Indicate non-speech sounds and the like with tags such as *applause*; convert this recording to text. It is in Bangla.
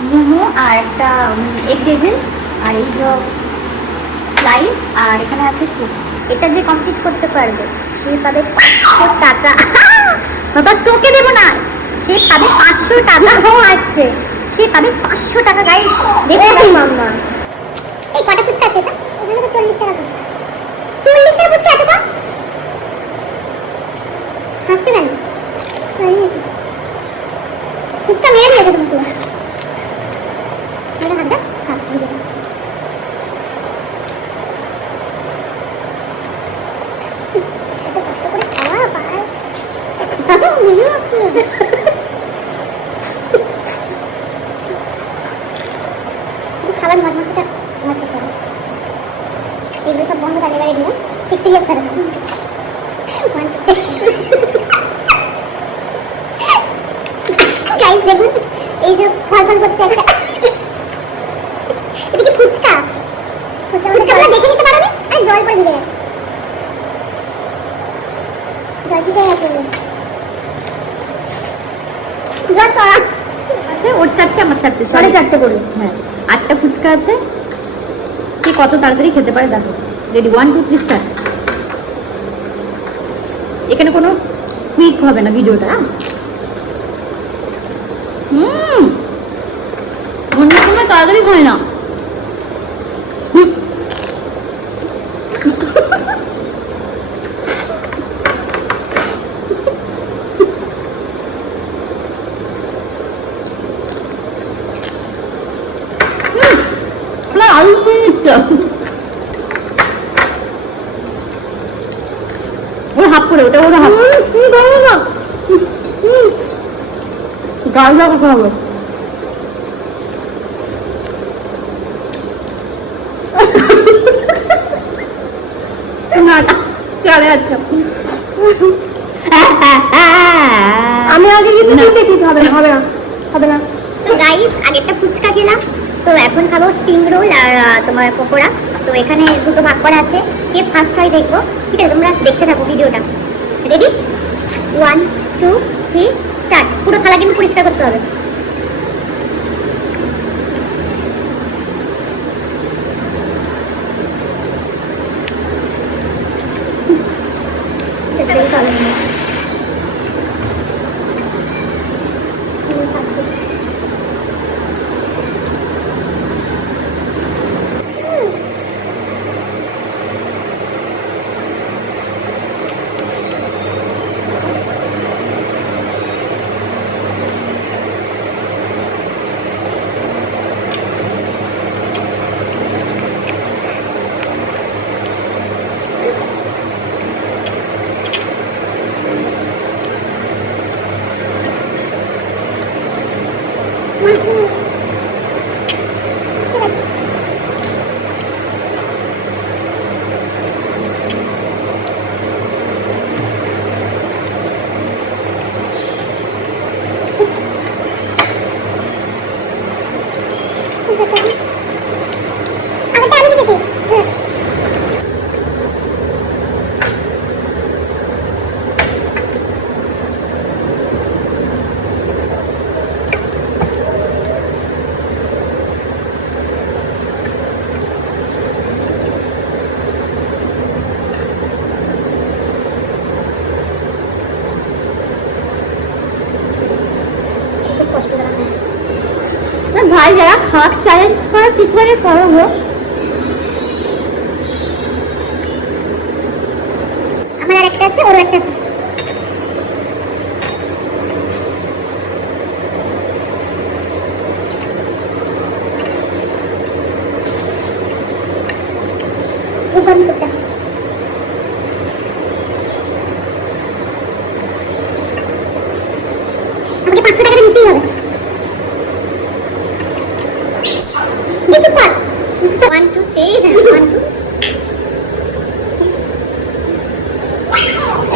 momo আর একটা এগ টেবিল আর এই যে স্লাইস আর এখানে আছে স্যুপ এটা যে কমপ্লিট করতে পারবে সে পাবে পাঁচশো টাকা। *laughs* বাবা তোকে দেবো না। সে পাবে পাঁচশো টাকা। *laughs* হো আসছে। সে পাবে পাঁচশো টাকা গাই দেখো মামা এই কটা ফুচকা আছে এটা? খাবার মাঝে করতে হবে। এগুলো সব বন্ধ থাকে এবার এগুলো ঠিক সিরিয়াস করে গাইস দেখুন এই যে ফল ফল করছে একটা। এটা কি ফুচকা? ফুচকাগুলো দেখে নিতে পারো আর জল পরে ভিজে গেছে জল শেষ হয়ে গেছে আছে ওর চারটে আমার চারটে সাড়ে চারটে করে হ্যাঁ। আটটা ফুচকা আছে। কে কত তাড়াতাড়ি খেতে পারে দেখো। Ready one two three start এখানে কোনো কুইক হবে না ভিডিওটা হ্যাঁ? হুম। অন্য সময় তাড়াতাড়ি হয় না। ওর হাফ করে ওটা ওর হাফ না না, চলে আজকে আমি আগে কিন্তু। দেখেছি হবে না হবে না হবে না। তো গাইস আগে একটা ফুচকা খেলাম। তো এখন খাব স্প্রিং রোল আর তোমার পকোড়া। তো এখানে দুটো ভাগ করা আছে। কে ফার্স্ট হয় দেখব। ঠিক আছে, তোমরা দেখতে থাকো ভিডিওটা। Ready one two three start পুরো থালা কিন্তু পরিষ্কার করতে হবে এটা বের করে নিই। হুম, পাচ্ছি। আগেরটা ভাই যারা খাওয়ার চ্যালেঞ্জ করে কি করে করো গো আমার একটা আছে। ওর একটা আছে আমাকে পাঁচশো টাকা